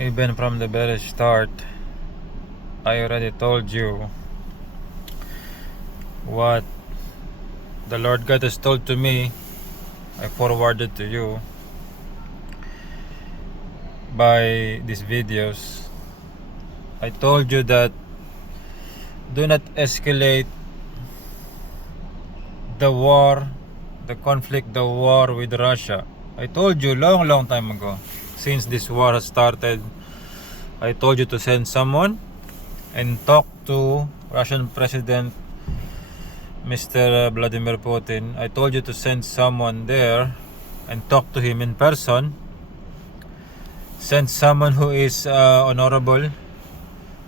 Even from the very start, I already told you what the Lord God has told to me. I forwarded to you by these videos. I told you that do not escalate the war, the conflict, the war with Russia. I told you long time ago. Since this war has started, I told you to send someone and talk to Russian President Mr. Vladimir Putin. I told you to send someone there and talk to him in person. Send someone who is honorable,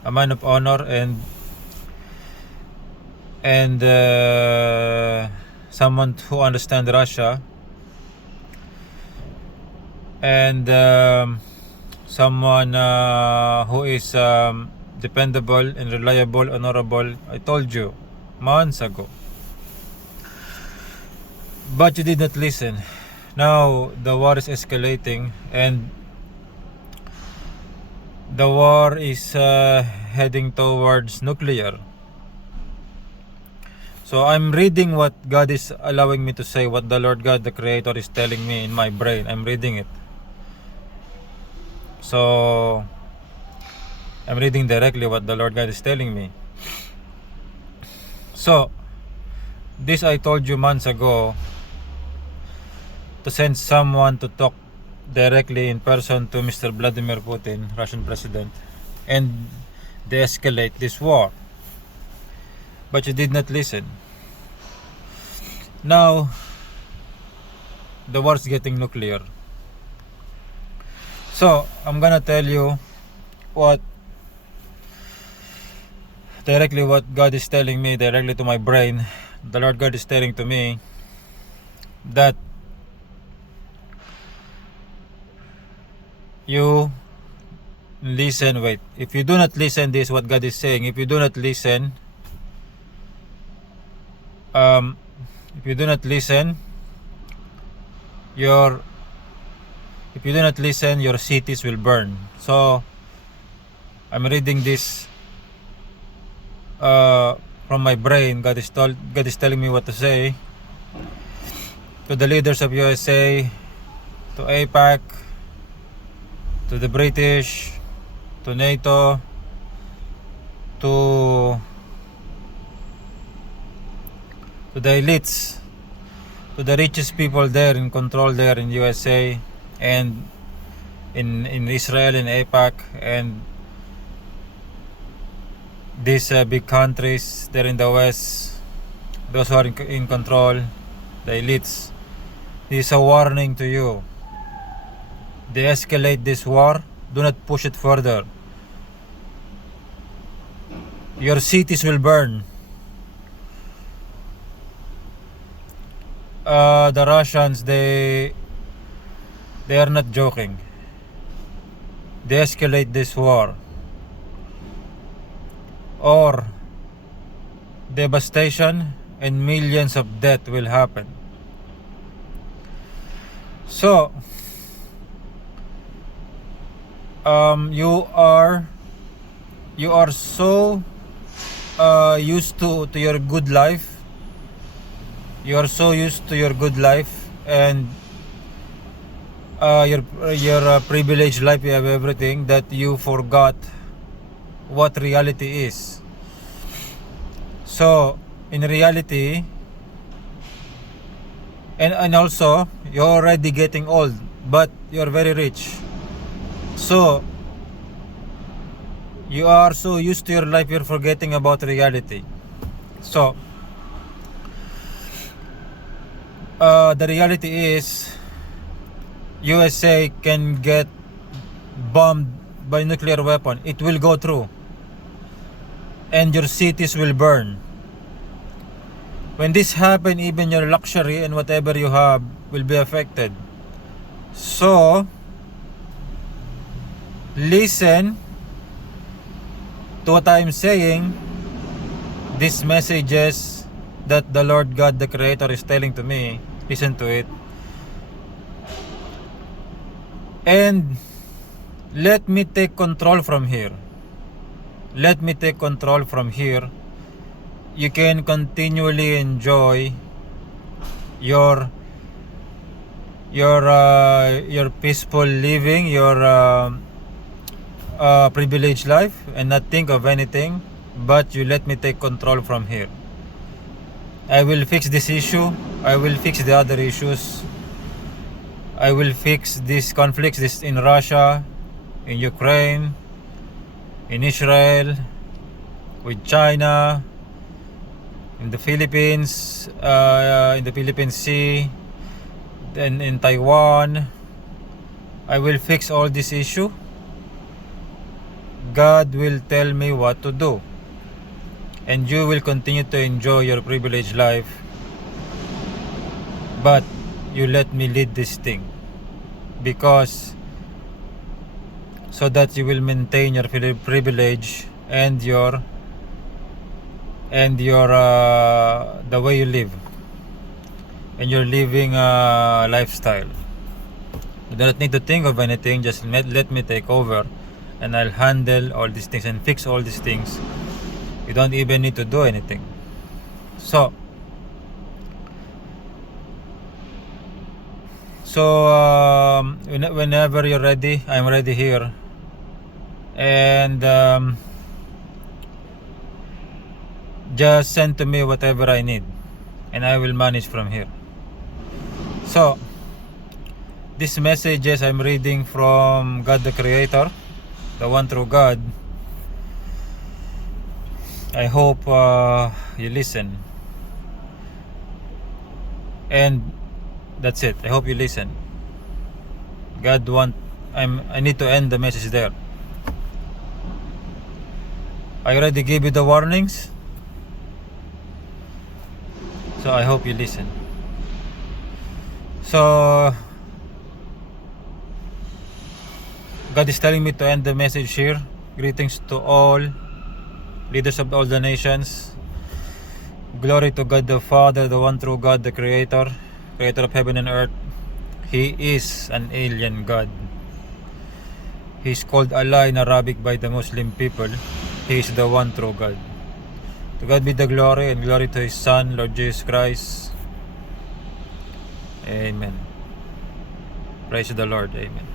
a man of honor, and someone who understands Russia, and someone who is dependable and reliable, honorable. I told you months ago, but you did not listen. Now the war is escalating, and the war is heading towards nuclear. So I'm reading what God is allowing me to say, what the Lord God, the Creator, is telling me in my brain. I'm reading it. So I'm reading directly what the Lord God is telling me. So this I told you months ago, to send someone to talk directly in person to Mr. Vladimir Putin, Russian President, and de-escalate this war. But you did not listen. Now the war is getting nuclear. So I'm gonna tell you directly what God is telling me, directly to my brain. The Lord God is telling to me that you listen. Wait, if you do not listen, this is what God is saying. If you do not listen, your cities will burn. So I'm reading this from my brain. God is telling me what to say to the leaders of USA, to APAC, to the British, to NATO, to the elites, to the richest people there in control there in USA and in Israel and APAC, and these big countries there in the West, those who are in control, the elites. This is a warning to you. De-escalate this war. Do not push it further. Your cities will burn. The Russians, they are not joking. De-escalate this war, or devastation and millions of death will happen. So you are so used to your good life. You are so used to your good life and your privileged life. You have everything, that you forgot what reality is. So in reality, and also you're already getting old, but you're very rich. So you are so used to your life, you're forgetting about reality. So the reality is USA can get bombed by nuclear weapon. It will go through, and your cities will burn. When this happen, even your luxury and whatever you have will be affected. So listen to what I'm saying. These messages that the Lord God, the Creator, is telling to me, listen to it. And let me take control from here. Let me take control from here. You can continually enjoy your peaceful living, your privileged life, and not think of anything, but you let me take control from here. I will fix this issue. I will fix the other issues. I will fix these conflicts, this in Russia, in Ukraine, in Israel, with China, in the Philippines, in the Philippine Sea, then in Taiwan. I will fix all this issue. God will tell me what to do, and you will continue to enjoy your privileged life, but you let me lead this thing, because so that you will maintain your privilege and your the way you live and your living lifestyle. You do not need to think of anything, just let me take over, and I'll handle all these things and fix all these things. You don't even need to do anything. So whenever you're ready, I'm ready here. And just send to me whatever I need, and I will manage from here. So these messages I'm reading from God the Creator, the one true God. I hope you listen, and that's it. I hope you listen. I need to end the message there. I already gave you the warnings, so I hope you listen. So God is telling me to end the message here. Greetings to all leaders of all the nations. Glory to God the Father, the one true God, the Creator of heaven and earth. He is an alien God. He is called Allah in Arabic by the Muslim people. He is the one true God. To God be the glory, and glory to His Son, Lord Jesus Christ. Amen. Praise the Lord. Amen.